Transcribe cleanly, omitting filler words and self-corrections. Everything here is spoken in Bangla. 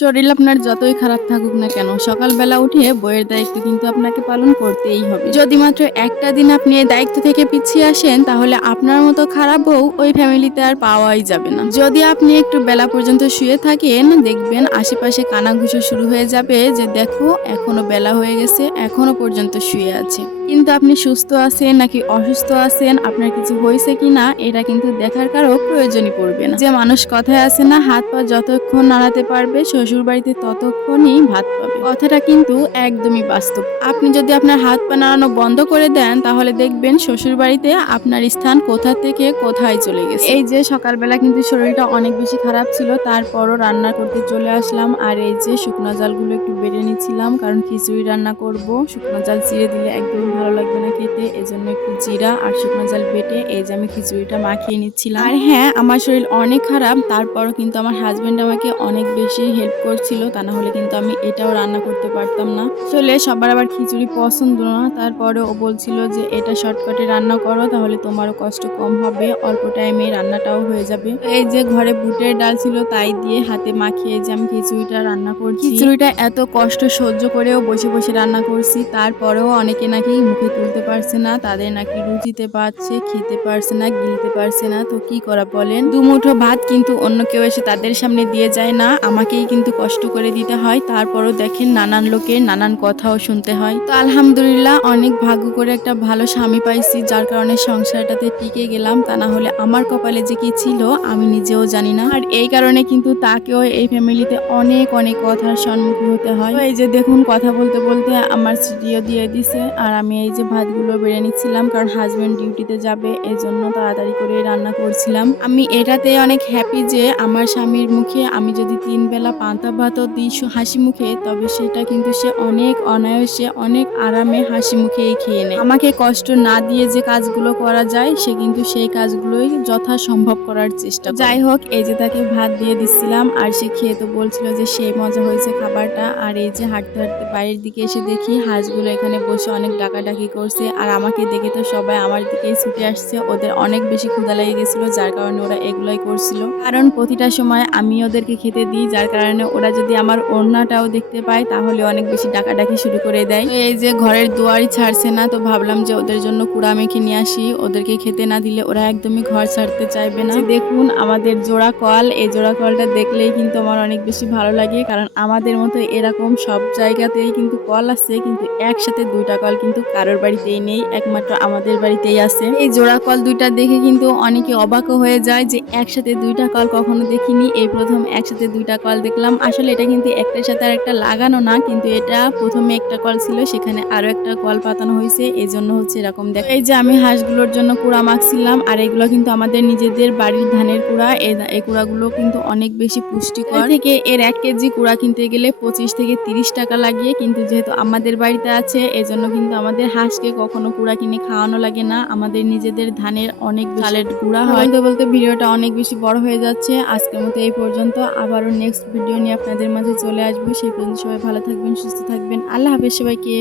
শরীর আপনার যতই খারাপ থাকুক না কেন, সকালবেলা উঠে বইয়ের দায়িত্ব কিন্তু আপনাকে পালন করতেই হবে। যদি মাত্র একটা দিন আপনি এই দায়িত্ব থেকে পিছিয়ে আসেন, তাহলে আপনার মতো খারাপ বউ ওই ফ্যামিলিতে আর পাওয়াই যাবে না। যদি আপনি একটু বেলা পর্যন্ত শুয়ে থাকেন, দেখবেন আশেপাশে কানাঘুষো শুরু হয়ে যাবে যে দেখো এখনো বেলা হয়ে গেছে, এখনো পর্যন্ত শুয়ে আছে। কিন্তু আপনি সুস্থ আছেন নাকি অসুস্থ আছেন, আপনার কিছু হয়েছে কিনা এটা কিন্তু দেখার কারো প্রয়োজনই পড়বে না। যে মানুষ কথায় আছে না, হাত পা যতক্ষণ নাড়াতে পারবে শ্বশুর বাড়িতে ততক্ষণই ভাত পাবে, কথাটা কিন্তু একদমই বাস্তব। আপনি যদি আপনার হাত পা নাড়ানো বন্ধ করে দেন, তাহলে দেখবেন শ্বশুর বাড়িতে আপনার স্থান কোথা থেকে কোথায় চলে গেছে। এই যে সকালবেলা কিন্তু শরীরটা অনেক বেশি খারাপ ছিল, তারপরও রান্না করতে চলে আসলাম। আর এই যে শুকনো জালগুলো একটু বেড়ে নিচ্ছিলাম, কারণ খিচুড়ি রান্না করব। শুকনো জাল চিড়ে দিলে একদমই ভালো লাগবে না খেতে, এজন্য একটু জিরা আর শুকনো জাল বেটে এই যে আমি খিচুড়িটা মাখিয়ে নিচ্ছিলাম। আর হ্যাঁ, আমার শরীর অনেক খারাপ, তারপরও কিন্তু আমার হাজবেন্ড আমাকে অনেক বেশি হেল্প করছিল, তা না হলে কিন্তু আমি এটাও রান্না করতে পারতাম না। আসলে সবার আবার খিচুড়ি পছন্দ না, তারপরে ও বলছিল যে এটা শর্টকাটে রান্না করো, তাহলে তোমারও কষ্ট কম হবে, অল্প টাইমে রান্নাটাও হয়ে যাবে। তো এই যে ঘরে বুটের ডাল ছিল, তাই দিয়ে হাতে মাখিয়ে যে আমি খিচুড়িটা রান্না করছি। খিচুড়িটা এত কষ্ট সহ্য করেও বসে বসে রান্না করছি, তারপরেও অনেকে নাকি মুখে তুলতে পারছে না, তাদের নাকি রুচিতে পাচ্ছে, খেতে পারছে না, গিলতে পারছে না। তো কি করা বলেন, দুমুঠো ভাত কিন্তু অন্য কেউ এসে তাদের সামনে দিয়ে যায় না, আমাকেই কিন্তু কষ্ট করে দিতে হয়। তারপরও দেখেন নানান লোকের নানান কথাও শুনতে হয়। তো আলহামদুলিল্লাহ অনেক ভাগ্য করে একটা ভালো স্বামী পাইছি, যার কারণে সংসারটাতে টিকে গেলাম, তা না হলে আমার কপালে যে কি ছিল আমি নিজেও জানি না। আর এই কারণে কিন্তু তাকেও এই ফ্যামিলিতে অনেক অনেক কথার সম্মুখীন হতে হয়। তো এই যে দেখুন কথা বলতে বলতে আমার সিটিও দিয়ে দিছে, আর আমি এই যে ভাতগুলো বেড়ে নিচ্ছিলাম, কারণ হাজবেন্ড ডিউটিতে যাবে, এই জন্য তাড়াতাড়ি করে রান্না করছিলাম। আমি এটাতে অনেক হ্যাপি যে আমার স্বামীর মুখে আমি যদি 3 বেলা পান্তা ভাতও দিই হাসি মুখে, তবে সেটা কিন্তু সে অনেক অনায়াসে অনেক আরামে হাসি মুখেই খেয়ে নেয়। আমাকে কষ্ট না দিয়ে যে কাজগুলো করা যায়, সে কিন্তু সেই কাজগুলোই যথাসম্ভব করার চেষ্টা করে। যাই হোক, এই যে তাকে ভাত দিয়ে দিচ্ছিলাম, আর সে খেয়ে তো বলছিল যে সেই মজা হয়েছে খাবারটা। আর এই যে হাঁটতে হাঁটতে বাইরের দিকে এসে দেখি হাঁসগুলো এখানে বসে অনেক ডাকাডাকি করছে, আর আমাকে দেখে তো সবাই আমার দিকেই ছুটে আসছে। ওদের অনেক বেশি ক্ষুধা লেগে গেছিল, যার কারণে ওরা এগুলোই করছিল। কারণ প্রতিটা সময় আমি ওদেরকে খেতে দিই, যার কারণে ওরা যদি আমার ওড়নাটাও দেখতে পায়, তাহলে অনেক বেশি ডাকাডাকি শুরু করে দেয়। তো এই যে ঘরের দুয়ারই ছাড়ছে না, তো ভাবলাম যে ওদের জন্য কুড়া মেখে নিয়ে আসি, ওদেরকে খেতে না দিলে ওরা একদমই ঘর ছাড়তে চাইবে না। দেখুন আমাদের জোড়া কল, এই জোড়া কলটা দেখলেই কিন্তু আমার অনেক বেশি ভালো লাগে, কারণ আমাদের মতো এরকম সব জায়গাতেই কিন্তু কল আছে, কিন্তু একসাথে দুইটা কল কিন্তু কারোর বাড়িতেই নেই, একমাত্র আমাদের বাড়িতেই আছে। এই জোড়া কল দুইটা দেখে কিন্তু অনেকে অবাকও হয়ে যায় যে একসাথে দুইটা কল কখনো দেখিনি, এই প্রথম একসাথে দুইটা কল দেখলাম। আসলে এটা কিন্তু একটার সাথে আর একটা লাগানো না, কিন্তু এটা প্রথমে একটা কল ছিল, সেখানে আরো একটা কল পাতানো হয়েছে, এই জন্য হচ্ছে এরকম দেখ। এই যে আমি হাঁসগুলোর জন্য কুড়া মাখছিলাম, আর এগুলো কিন্তু আমাদের নিজেদের বাড়ির ধানের কুড়া। এই কুড়াগুলো কিন্তু অনেক বেশি পুষ্টিকর, থেকে এর 1 কেজি কুড়া কিনতে গেলে 25 থেকে 30 টাকা লাগে, কিন্তু যেহেতু আমাদের বাড়িতে আছে, এজন্য কিন্তু আমাদের হাঁসকে কখনো কুড়া কিনে খাওয়ানো লাগে না, আমাদের নিজেদের ধানের অনেক চালের গুঁড়া হয়। বলতে বলতে ভিডিওটা অনেক বেশি বড় হয়ে যাচ্ছে, আজকের মতো এই পর্যন্ত। আবারও নেক্সট ভিডিও নিয়ে আপনাদের মাঝে চলে আসবো, সেই পর্যন্ত সবাই ভালো থাকবেন, সুস্থ থাকবেন। আল্লাহ হাফেজ সবাইকে।